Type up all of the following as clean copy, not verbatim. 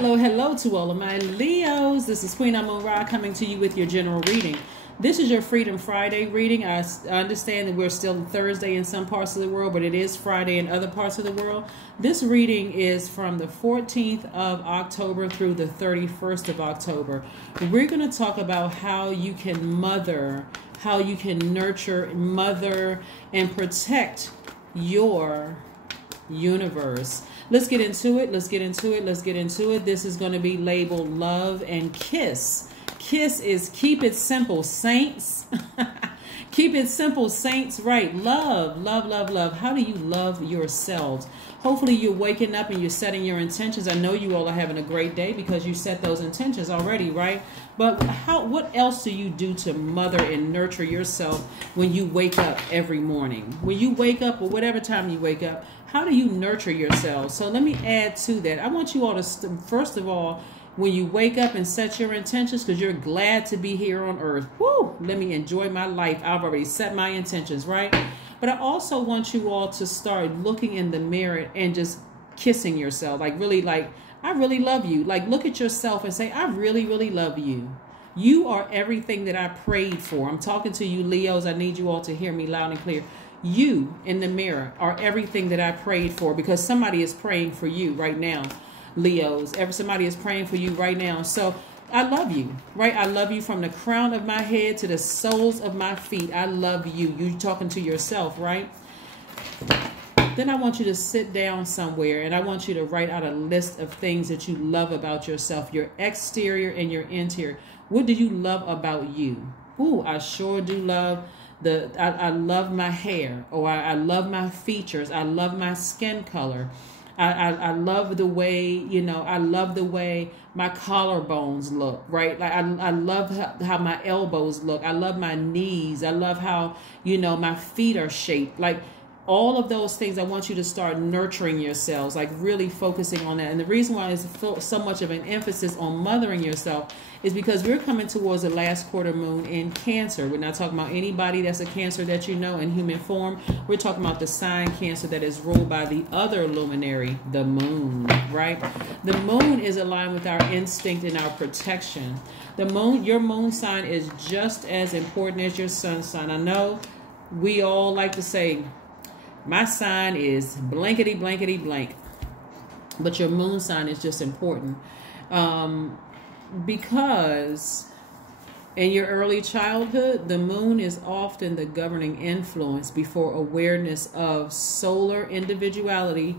Hello to all of my Leos. This is Queen Amun Ra coming to you with your general reading. This is your Freedom Friday reading. I understand that we're still Thursday in some parts of the world, but it is Friday in other parts of the world. This reading is from the 14th of October through the 31st of October. We're going to talk about how you can mother, how you can nurture, mother, and protect your universe. Let's get into it. Let's get into it. This is going to be labeled Love and Kiss. Kiss is keep it simple, saints. Keep it simple, saints. Right. Love. How do you love yourselves? Hopefully you're waking up and you're setting your intentions. I know you all are having a great day because you set those intentions already, right? But what else do you do to mother and nurture yourself when you wake up every morning? When you wake up, or whatever time you wake up, how do you nurture yourself? So let me add to that. I want you all to, first of all, when you wake up and set your intentions, because you're glad to be here on earth. Woo! Let me enjoy my life. I've already set my intentions, right? But I also want you all to start looking in the mirror and just kissing yourself. Like, I really love you. Like, look at yourself and say, I really love you. You are everything that I prayed for. I'm talking to you, Leos. I need you all to hear me loud and clear. You in the mirror are everything that I prayed for, because somebody is praying for you right now, Leos. Somebody is praying for you right now. So I love you, right? I love you from the crown of my head to the soles of my feet. I love you. You're talking to yourself, right? Then I want you to sit down somewhere and I want you to write out a list of things that you love about yourself, your exterior and your interior. What do you love about you? Ooh, I sure do love I love my hair, or I love my features. I love my skin color. I love the way, I love the way my collarbones look, right? Like I love how my elbows look. I love my knees. I love how, my feet are shaped. Like all of those things, I want you to start nurturing yourselves, like really focusing on that. And the reason why there's so much of an emphasis on mothering yourself is because we're coming towards the last quarter moon in Cancer. We're not talking about anybody that's a Cancer that you know in human form. We're talking about the sign Cancer that is ruled by the other luminary, the moon, right? The moon is aligned with our instinct and our protection. The moon, your moon sign is just as important as your sun sign. I know we all like to say, my sign is blankety blank, but your moon sign is just important. Because in your early childhood, the moon is often the governing influence before awareness of solar individuality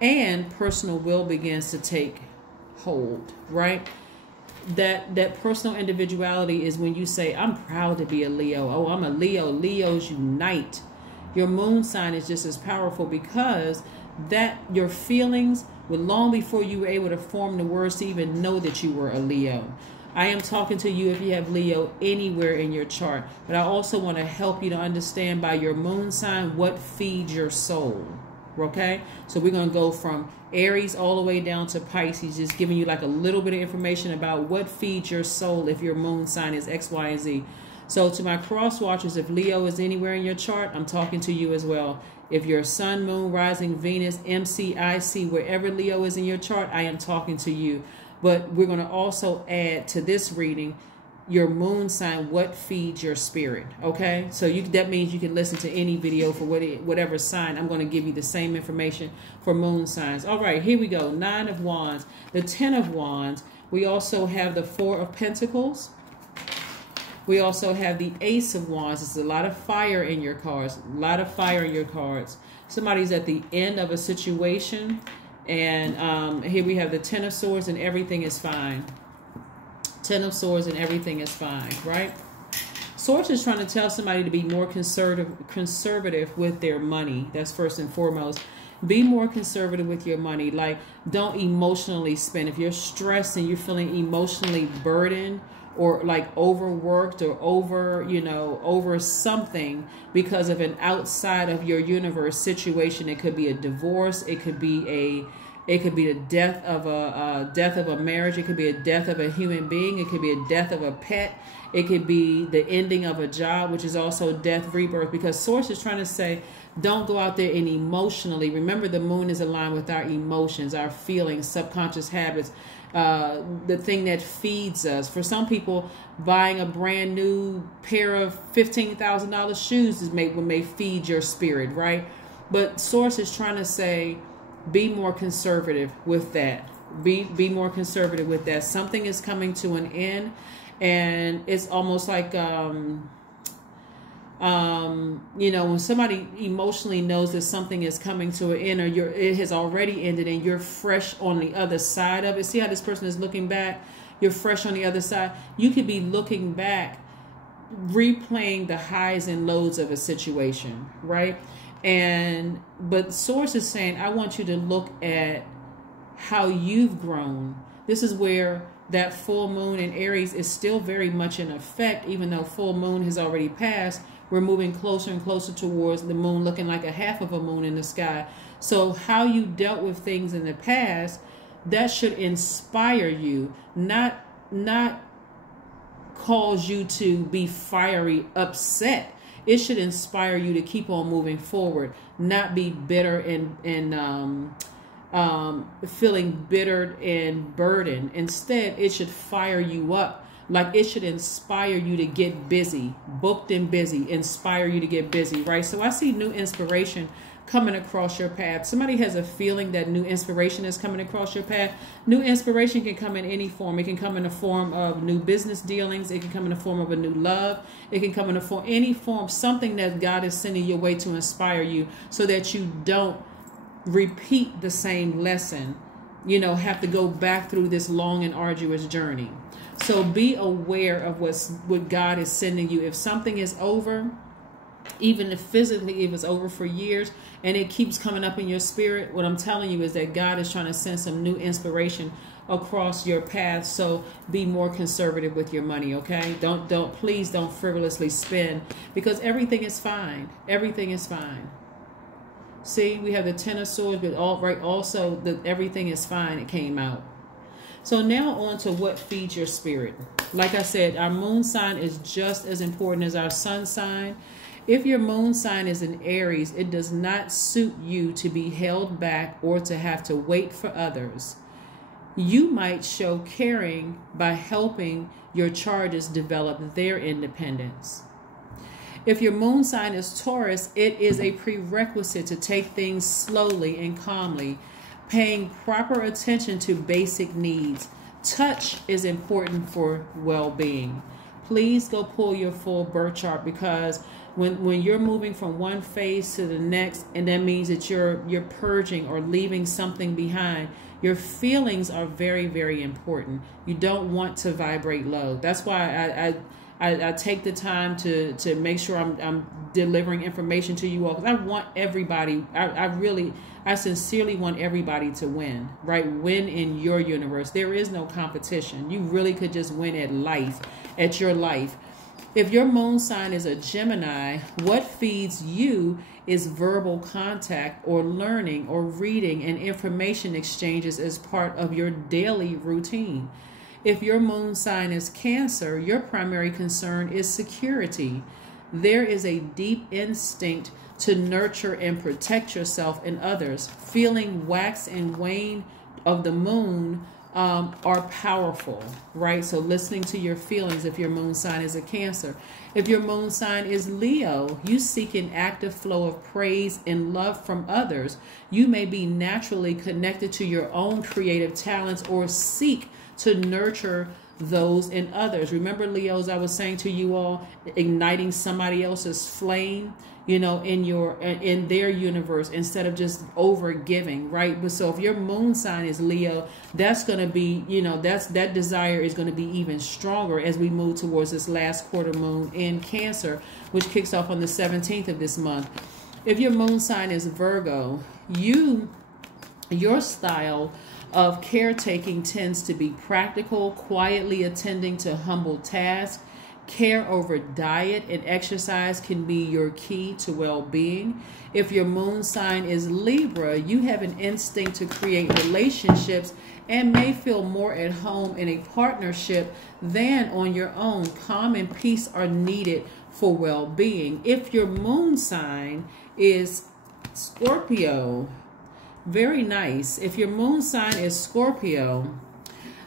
and personal will begins to take hold, right? That personal individuality is when you say, I'm proud to be a Leo. Oh, I'm a Leo. Leos unite. Your moon sign is just as powerful because that your feelings were long before you were able to form the words to even know that you were a Leo. I am talking to you if you have Leo anywhere in your chart, but I also want to help you to understand by your moon sign what feeds your soul. Okay, so we're going to go from Aries all the way down to Pisces, just giving you like a little bit of information about what feeds your soul if your moon sign is X, Y, and Z. So to my cross watchers, if Leo is anywhere in your chart, I'm talking to you as well. If you're Sun, Moon, Rising, Venus, MCIC, wherever Leo is in your chart, I am talking to you. But we're going to also add to this reading your moon sign, what feeds your spirit. Okay, so that means you can listen to any video for whatever sign. I'm going to give you the same information for moon signs. All right, here we go. 9 of Wands, the 10 of Wands. We also have the 4 of Pentacles. We also have the Ace of Wands. There's a lot of fire in your cards. A lot of fire in your cards. Somebody's at the end of a situation. And here we have the 10 of Swords and everything is fine. 10 of Swords and everything is fine, right? Swords is trying to tell somebody to be more conservative with their money. That's first and foremost. Be more conservative with your money. Like, don't emotionally spend. If you're stressed and you're feeling emotionally burdened, or like overworked or over something because of an outside of your universe situation. It could be a divorce. It could be the death of a marriage. It could be a death of a human being. It could be a death of a pet. It could be the ending of a job, which is also death, rebirth, because Source is trying to say Don't go out there and emotionally. Remember, the moon is aligned with our emotions, our feelings, subconscious habits, the thing that feeds us. For some people, buying a brand new pair of $15,000 shoes may feed your spirit, right? But Source is trying to say, be more conservative with that. Be more conservative with that. Something is coming to an end, and it's almost like you know, when somebody emotionally knows that something is coming to an end, or it has already ended and you're fresh on the other side of it. See how this person is looking back? You're fresh on the other side. You could be looking back, replaying the highs and lows of a situation, right? But Source is saying, I want you to look at how you've grown. This is where that full moon in Aries is still very much in effect, even though full moon has already passed. We're moving closer and closer towards the moon looking like a half of a moon in the sky. So how you dealt with things in the past, that should inspire you, not cause you to be fiery, upset. It should inspire you to keep on moving forward, not be bitter and feeling bitter and burdened. Instead, it should fire you up. Like, it should inspire you to get busy, booked and busy, inspire you to get busy, right? So I see new inspiration coming across your path. Somebody has a feeling that new inspiration is coming across your path. New inspiration can come in any form. It can come in the form of new business dealings. It can come in the form of a new love. It can come in any form, something that God is sending your way to inspire you so that you don't repeat the same lesson, you know, have to go back through this long and arduous journey. So be aware of what God is sending you. If something is over, even if physically, if it's over for years and it keeps coming up in your spirit, what I'm telling you is that God is trying to send some new inspiration across your path. So be more conservative with your money, okay? Please don't frivolously spend, because everything is fine. Everything is fine. See, we have the Ten of Swords, but also that everything is fine. It came out. So now on to what feeds your spirit. Like I said, our moon sign is just as important as our sun sign. If your moon sign is in Aries, it does not suit you to be held back or to have to wait for others. You might show caring by helping your charges develop their independence. If your moon sign is Taurus, it is a prerequisite to take things slowly and calmly, paying proper attention to basic needs. Touch is important for well-being. Please go pull your full birth chart, because when you're moving from one phase to the next, and that means that you're purging or leaving something behind, your feelings are very, very important. You don't want to vibrate low. That's why I take the time to make sure I'm delivering information to you all, because I want everybody, I sincerely want everybody to win, right? Win in your universe. There is no competition. You really could just win at life, at your life. If your moon sign is a Gemini, what feeds you is verbal contact or learning or reading and information exchanges as part of your daily routine. If your moon sign is Cancer, your primary concern is security. There is a deep instinct to nurture and protect yourself and others. Feeling wax and wane of the moon are powerful, right? So listening to your feelings if your moon sign is a Cancer. If your moon sign is Leo, you seek an active flow of praise and love from others. You may be naturally connected to your own creative talents or seek to nurture those in others. Remember, Leos, I was saying to you all, igniting somebody else's flame, you know, in their universe, instead of just over giving, right? But so if your moon sign is Leo, that's going to be, you know, that desire is going to be even stronger as we move towards this last quarter moon in Cancer, which kicks off on the 17th of this month. If your moon sign is Virgo, your style of caretaking tends to be practical, quietly attending to humble tasks. Care over diet and exercise can be your key to well-being. If your moon sign is Libra, you have an instinct to create relationships and may feel more at home in a partnership than on your own. Calm and peace are needed for well-being. If your moon sign is Scorpio. Very nice. If your moon sign is Scorpio,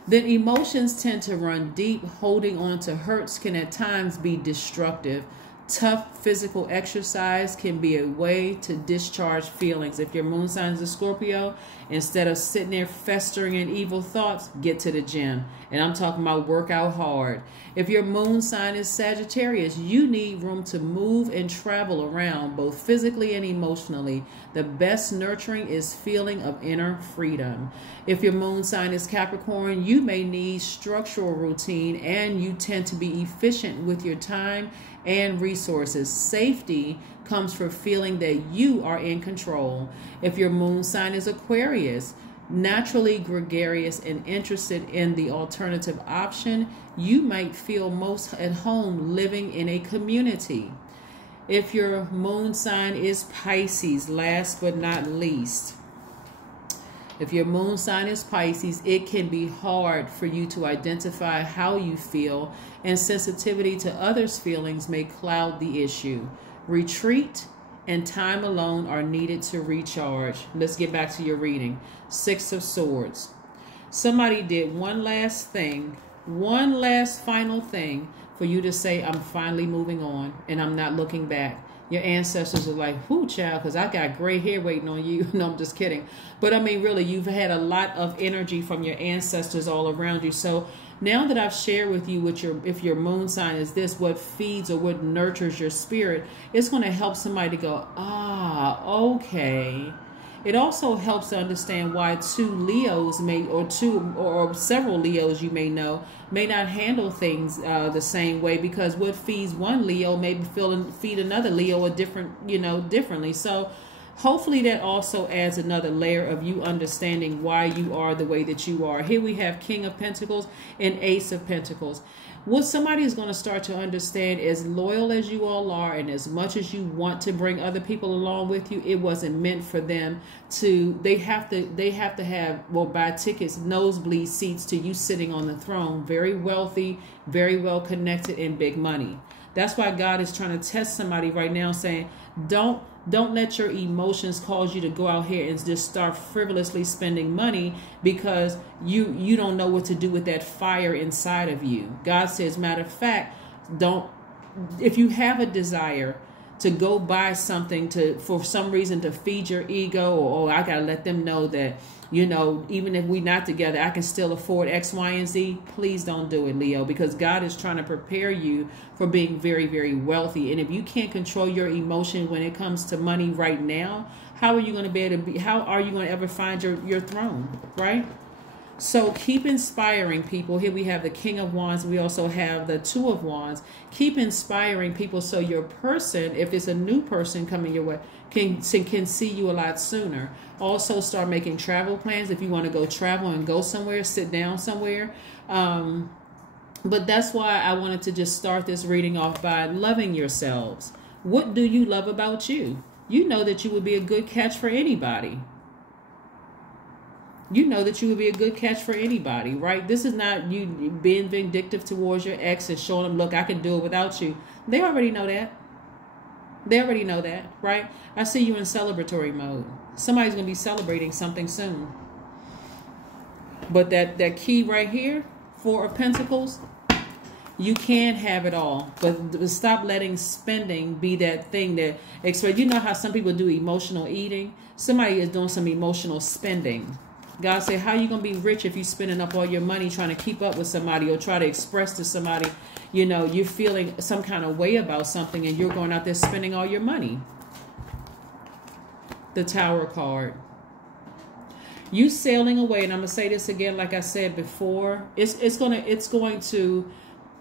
then emotions tend to run deep. Holding on to hurts can at times be destructive. Tough physical exercise can be a way to discharge feelings. If your moon sign is a Scorpio, instead of sitting there festering in evil thoughts, get to the gym. And I'm talking about work out hard. If your moon sign is Sagittarius, you need room to move and travel around, both physically and emotionally. The best nurturing is feeling of inner freedom. If your moon sign is Capricorn, you may need structural routine, and you tend to be efficient with your time and resources. Safety comes from feeling that you are in control. If your moon sign is Aquarius, naturally gregarious and interested in the alternative option, you might feel most at home living in a community. If your moon sign is Pisces, last but not least, if your moon sign is Pisces, it can be hard for you to identify how you feel, and sensitivity to others' feelings may cloud the issue. Retreat and time alone are needed to recharge. Let's get back to your reading. Six of Swords. Somebody did one last thing, one last final thing for you to say, I'm finally moving on and I'm not looking back. Your ancestors are like, whoo, child, because I got gray hair waiting on you. No, I'm just kidding. But I mean, really, you've had a lot of energy from your ancestors all around you. So now that I've shared with you if your moon sign is this, what feeds or what nurtures your spirit, it's going to help somebody to go, okay. It also helps to understand why two Leos or several Leos you may know may not handle things the same way, because what feeds one Leo may feed another Leo differently. So hopefully that also adds another layer of you understanding why you are the way that you are. Here we have King of Pentacles and Ace of Pentacles. What somebody is going to start to understand, as loyal as you all are and as much as you want to bring other people along with you, it wasn't meant for them to, they have to buy tickets, nosebleed seats to you sitting on the throne, very wealthy, very well connected, and big money. That's why God is trying to test somebody right now, saying, don't let your emotions cause you to go out here and just start frivolously spending money, because you don't know what to do with that fire inside of you. God says, matter of fact, if you have a desire to go buy something for some reason to feed your ego, or I gotta let them know that, even if we're not together, I can still afford X, Y, and Z. Please don't do it, Leo, because God is trying to prepare you for being very, very wealthy. And if you can't control your emotion when it comes to money right now, how are you going to be able to how are you going to ever find your throne, right? So keep inspiring people. Here we have the King of Wands. We also have the Two of Wands. Keep inspiring people so your person, if it's a new person coming your way, can see you a lot sooner. Also start making travel plans. If you want to go travel and go somewhere, sit down somewhere. But that's why I wanted to just start this reading off by loving yourselves. What do you love about you? You know that you would be a good catch for anybody. You know that you would be a good catch for anybody, right? This is not you being vindictive towards your ex and showing them, look, I can do it without you. They already know that. They already know that, right? I see you in celebratory mode. Somebody's going to be celebrating something soon. But that key right here, Four of Pentacles, you can have it all. But stop letting spending be that thing that, you know how some people do emotional eating? Somebody is doing some emotional spending. God said, how are you going to be rich if you're spending up all your money trying to keep up with somebody, or try to express to somebody, you're feeling some kind of way about something, and you're going out there spending all your money? The Tower card. You sailing away, and I'm going to say this again like I said before,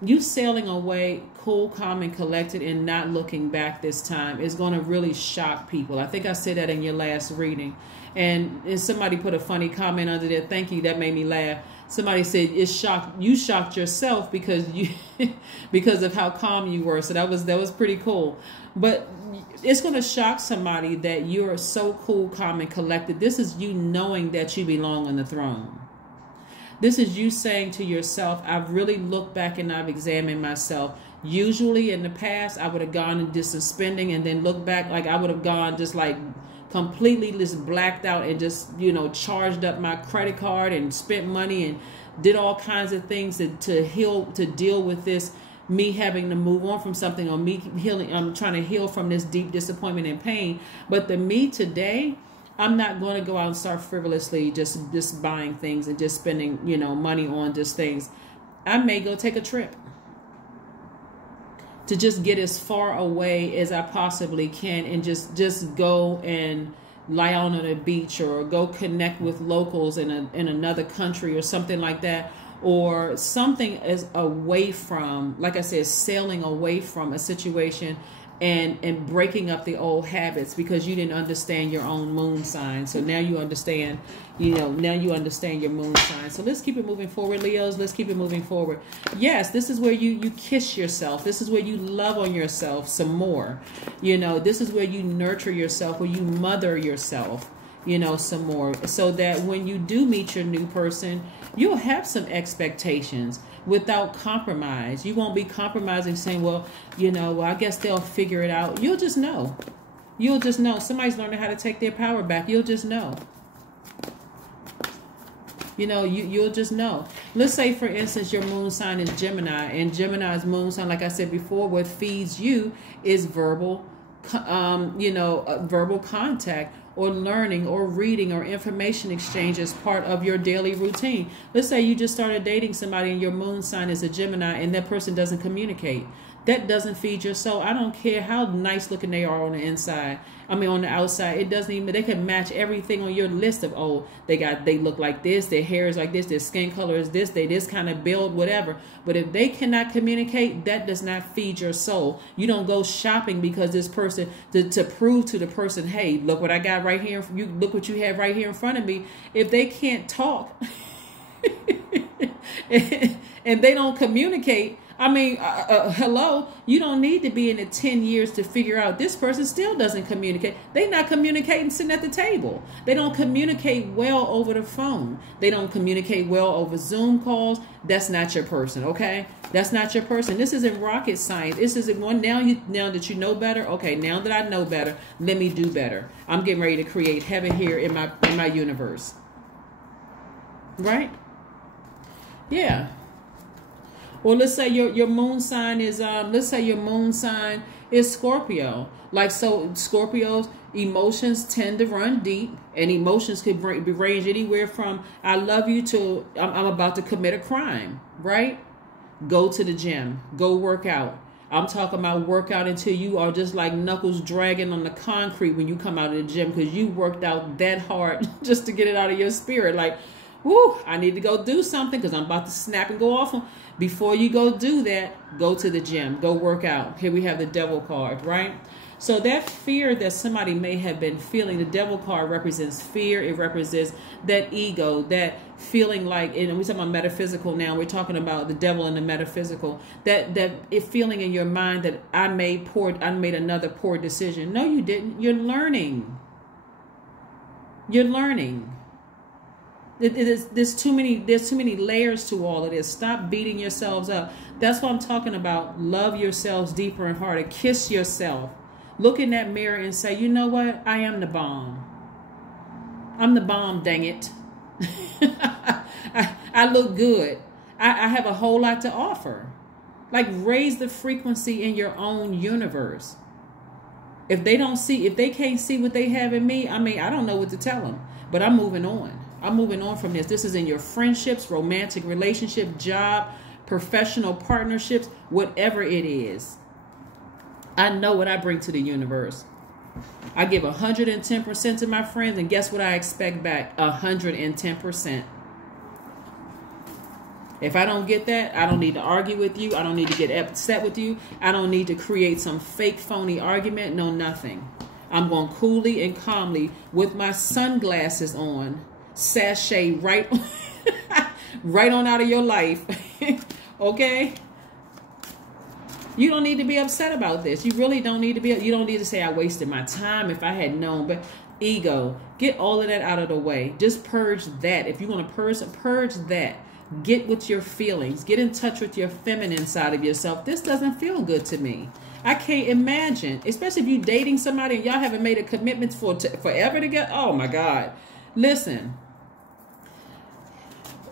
you sailing away cool, calm, and collected, and not looking back this time is going to really shock people. I think I said that in your last reading. And somebody put a funny comment under there. Thank you. That made me laugh. Somebody said you shocked yourself because of how calm you were. So that was pretty cool. But it's going to shock somebody that you're so cool, calm, and collected. This is you knowing that you belong on the throne. This is you saying to yourself, I've really looked back and I've examined myself. Usually in the past, I would have gone and did some spending and then look back, like I would have gone just like completely just blacked out and just, you know, charged up my credit card and spent money and did all kinds of things to deal with this, me having to move on from something, or me healing. I'm trying to heal from this deep disappointment and pain. But the me today, I'm not going to go out and start frivolously just buying things and just spending, you know, money on just things. I may go take a trip to just get as far away as I possibly can and just go and lie on a beach, or go connect with locals in another country or something like that, or something as away from, like I said, sailing away from a situation and breaking up the old habits because you didn't understand your own moon sign. So now you understand, you know, now you understand your moon sign. So let's keep it moving forward, Leos. Let's keep it moving forward. Yes, this is where you kiss yourself. This is where you love on yourself some more. You know, this is where you nurture yourself, where you mother yourself, you know, some more, so that when you do meet your new person, you'll have some expectations without compromise. You won't be compromising, saying, well, you know, well, I guess they'll figure it out. You'll just know. You'll just know. Somebody's learning how to take their power back. You'll just know. You know, you'll just know. Let's say, for instance, your moon sign is Gemini, and Gemini's moon sign, like I said before, what feeds you is verbal, verbal contact, or learning, or reading, or information exchange as part of your daily routine. Let's say you just started dating somebody and your moon sign is a Gemini, and that person doesn't communicate. That doesn't feed your soul. I don't care how nice looking they are on the inside. I mean, on the outside, it doesn't even, they can match everything on your list of, oh, they look like this, their hair is like this, their skin color is this, they this kind of build, whatever. But if they cannot communicate, that does not feed your soul. You don't go shopping because this person, to prove to the person, hey, look what I got right here. You look what you have right here in front of me. If they can't talk and they don't communicate, I mean, hello, you don't need to be in it 10 years to figure out this person still doesn't communicate. They're not communicating sitting at the table. They don't communicate well over the phone. They don't communicate well over Zoom calls. That's not your person, okay? That's not your person. This isn't rocket science. This isn't one, now that you know better, okay, now that I know better, let me do better. I'm getting ready to create heaven here in my universe. Right? Yeah. Or let's say your moon sign is Scorpio. Like, so Scorpios, emotions tend to run deep, and emotions could range anywhere from I love you to I'm about to commit a crime, right? Go to the gym, go work out. I'm talking about work out until you are just like knuckles dragging on the concrete when you come out of the gym because you worked out that hard just to get it out of your spirit. Like, whoo, I need to go do something because I'm about to snap and go off on. Before you go do that, go to the gym, go work out. Here we have the devil card, right? So that fear that somebody may have been feeling, the devil card represents fear. It represents that ego, that feeling like, and we're talking about metaphysical now, we're talking about the devil and the metaphysical, that it feeling in your mind that I made another poor decision. No, you didn't. You're learning. You're learning. There's too many layers to all of this. Stop beating yourselves up. That's what I'm talking about. Love yourselves deeper and harder. Kiss yourself. Look in that mirror and say, you know what? I am the bomb. I'm the bomb, dang it. I look good. I have a whole lot to offer. Like, raise the frequency in your own universe. If they can't see what they have in me, I mean, I don't know what to tell them, but I'm moving on. I'm moving on from this. This is in your friendships, romantic relationship, job, professional partnerships, whatever it is. I know what I bring to the universe. I give 110% to my friends, and guess what I expect back? 110%. If I don't get that, I don't need to argue with you. I don't need to get upset with you. I don't need to create some fake, phony argument. No, nothing. I'm going coolly and calmly with my sunglasses on, sashay right on out of your life. Okay? You don't need to be upset about this. You really don't need to be. You don't need to say I wasted my time if I had known. But ego, get all of that out of the way. Just purge that. If you want to purge that. Get with your feelings. Get in touch with your feminine side of yourself. This doesn't feel good to me. I can't imagine, especially if you're dating somebody and y'all haven't made a commitment for forever together. Oh my God. Listen.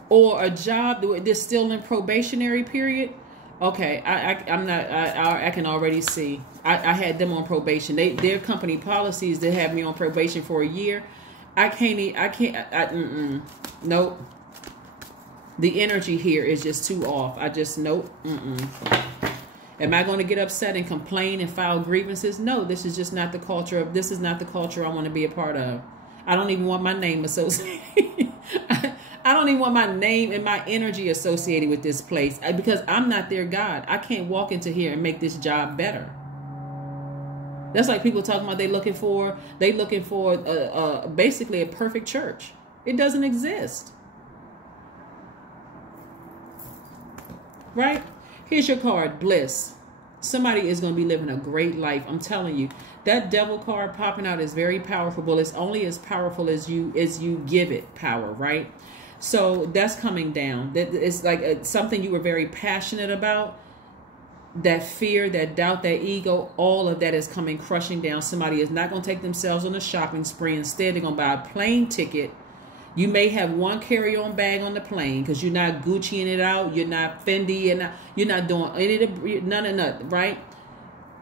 Or a job that's still in probationary period. Okay, I'm not. I can already see. I had them on probation. Their company policies they have me on probation for a year. I can't. Nope. The energy here is just too off. I just nope. Am I going to get upset and complain and file grievances? No, this is just not the culture of. This is not the culture I want to be a part of. I don't even want my name associated. I don't even want my name and my energy associated with this place because I'm not their God. I can't walk into here and make this job better. That's like people talking about they looking for basically a perfect church. It doesn't exist. Right? Here's your card, bliss. Somebody is going to be living a great life. I'm telling you, that devil card popping out is very powerful. Well, it's only as powerful as you give it power, right? So that's coming down. It's like something you were very passionate about. That fear, that doubt, that ego, all of that is coming crushing down. Somebody is not going to take themselves on a shopping spree. Instead, they're going to buy a plane ticket. You may have one carry-on bag on the plane because you're not Gucciing it out. You're not Fendi, and you're not doing any of the, none of that, right?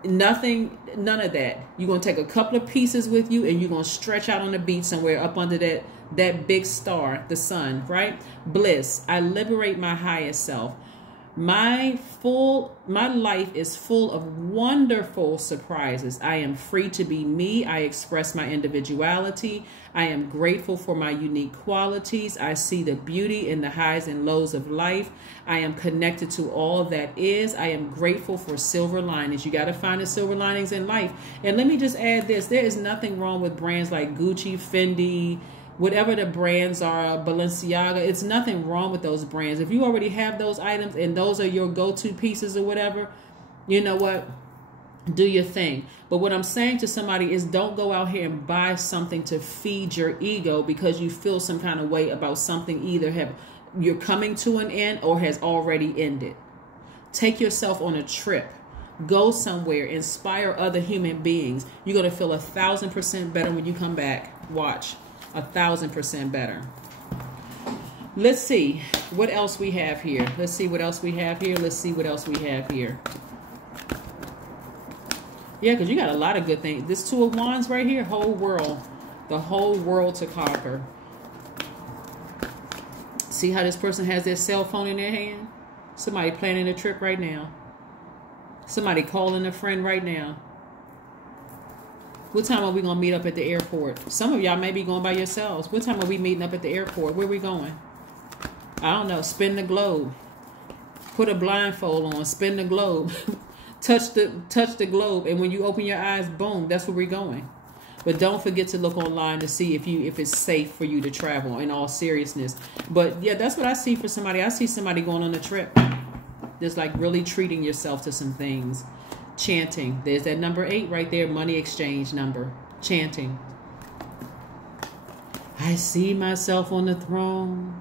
Nothing, none of that. You're going to take a couple of pieces with you and you're going to stretch out on the beach somewhere up under that big star, the sun, right? Bliss. I liberate my highest self. My life is full of wonderful surprises. I am free to be me. I express my individuality. I am grateful for my unique qualities. I see the beauty in the highs and lows of life. I am connected to all that is. I am grateful for silver linings. You got to find the silver linings in life. And let me just add this. There is nothing wrong with brands like Gucci, Fendi, whatever the brands are, Balenciaga. It's nothing wrong with those brands. If you already have those items and those are your go-to pieces or whatever, you know what? Do your thing. But what I'm saying to somebody is don't go out here and buy something to feed your ego because you feel some kind of way about something either you're coming to an end or has already ended. Take yourself on a trip. Go somewhere. Inspire other human beings. You're going to feel 1,000% better when you come back. Watch. 1,000% better. Let's see what else we have here. Let's see what else we have here. Let's see what else we have here. Yeah, because you got a lot of good things. This Two of Wands right here, whole world. The whole world to conquer. See how this person has their cell phone in their hand? Somebody planning a trip right now. Somebody calling a friend right now. What time are we going to meet up at the airport? Some of y'all may be going by yourselves. What time are we meeting up at the airport? Where are we going? I don't know. Spin the globe. Put a blindfold on. Spin the globe. touch the globe. And when you open your eyes, boom, that's where we're going. But don't forget to look online to see if it's safe for you to travel in all seriousness. But yeah, that's what I see for somebody. I see somebody going on a trip. Just like really treating yourself to some things. Chanting. There's that number 8 right there. Money exchange number. Chanting. I see myself on the throne.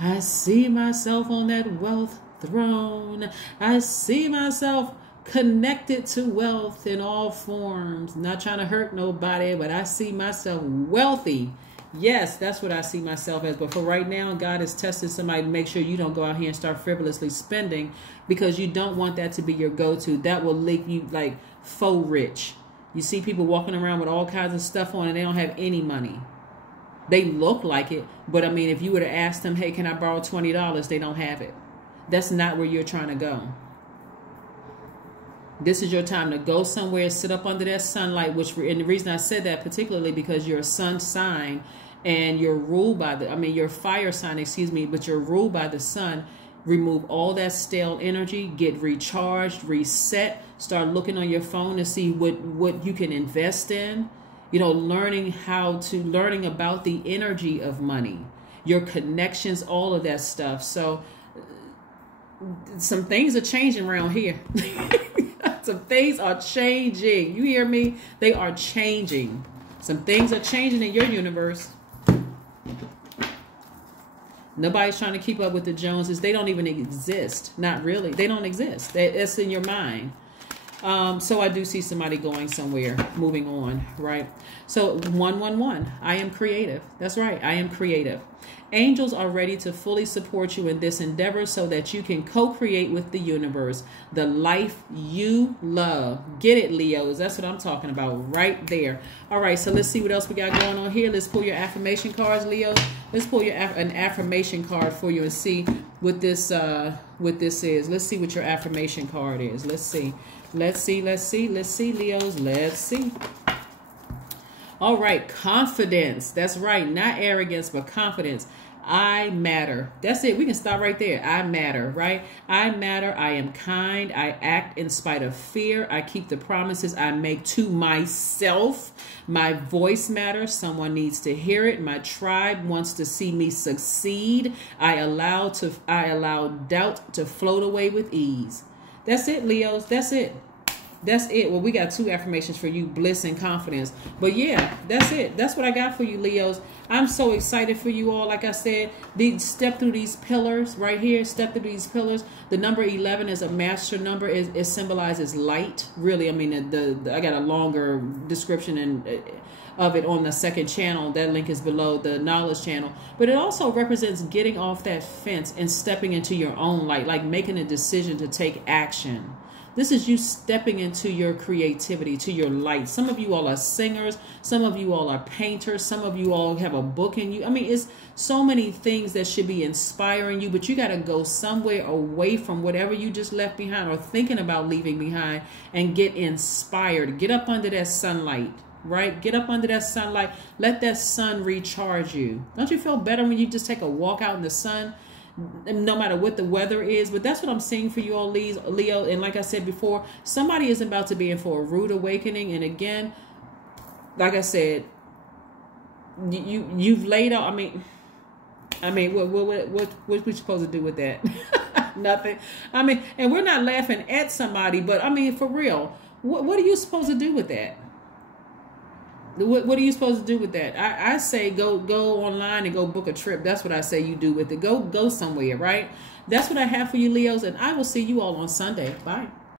I see myself on that wealth throne. I see myself connected to wealth in all forms. Not trying to hurt nobody, but I see myself wealthy. Yes, that's what I see myself as. But for right now, God is testing somebody to make sure you don't go out here and start frivolously spending because you don't want that to be your go-to. That will make you like faux rich. You see people walking around with all kinds of stuff on and they don't have any money. They look like it, but I mean, if you were to ask them, hey, can I borrow $20? They don't have it. That's not where you're trying to go. This is your time to go somewhere, sit up under that sunlight, and the reason I said that particularly because you're a sun sign and you're ruled by you're a fire sign, excuse me, but you're ruled by the sun. Remove all that stale energy, get recharged, reset, start looking on your phone to see what you can invest in. You know, learning about the energy of money, your connections, all of that stuff. So some things are changing around here. Some things are changing. You hear me? They are changing. Some things are changing in your universe. Nobody's trying to keep up with the Joneses. They don't even exist. Not really. They don't exist. It's in your mind. So I do see somebody going somewhere, moving on, right? So 111, I am creative. That's right. I am creative. Angels are ready to fully support you in this endeavor so that you can co-create with the universe the life you love. Get it, Leos? That's what I'm talking about right there. All right, so let's see what else we got going on here. Let's pull your affirmation cards, Leo. Let's pull your an affirmation card for you and see what this is. Let's see what your affirmation card is. Let's see. Let's see, Leos. Let's see. All right, confidence. That's right. Not arrogance, but confidence. I matter. That's it. We can stop right there. I matter, right? I matter. I am kind. I act in spite of fear. I keep the promises I make to myself. My voice matters. Someone needs to hear it. My tribe wants to see me succeed. I allow doubt to float away with ease. That's it, Leos. That's it. That's it. Well, we got 2 affirmations for you, bliss and confidence. But yeah, that's it. That's what I got for you, Leos. I'm so excited for you all. Like I said, step through these pillars right here. Step through these pillars. The number 11 is a master number. It symbolizes light. Really, I mean, I got a longer description of it on the second channel. That link is below, the knowledge channel. But it also represents getting off that fence and stepping into your own light, like making a decision to take action. This is you stepping into your creativity, to your light. Some of you all are singers. Some of you all are painters. Some of you all have a book in you. I mean, it's so many things that should be inspiring you, but you got to go somewhere away from whatever you just left behind or thinking about leaving behind and get inspired. Get up under that sunlight, right? Get up under that sunlight. Let that sun recharge you. Don't you feel better when you just take a walk out in the sun? No matter what the weather is. But that's what I'm seeing for you all, Leo. And like I said before, somebody is about to be in for a rude awakening. And again, like I said, you've laid out. I mean, what we supposed to do with that? Nothing. I mean, and we're not laughing at somebody, but I mean, for real, what are you supposed to do with that? What are you supposed to do with that? I say go online and go book a trip. That's what I say you do with it. Go somewhere, right? That's what I have for you, Leos, and I will see you all on Sunday. Bye.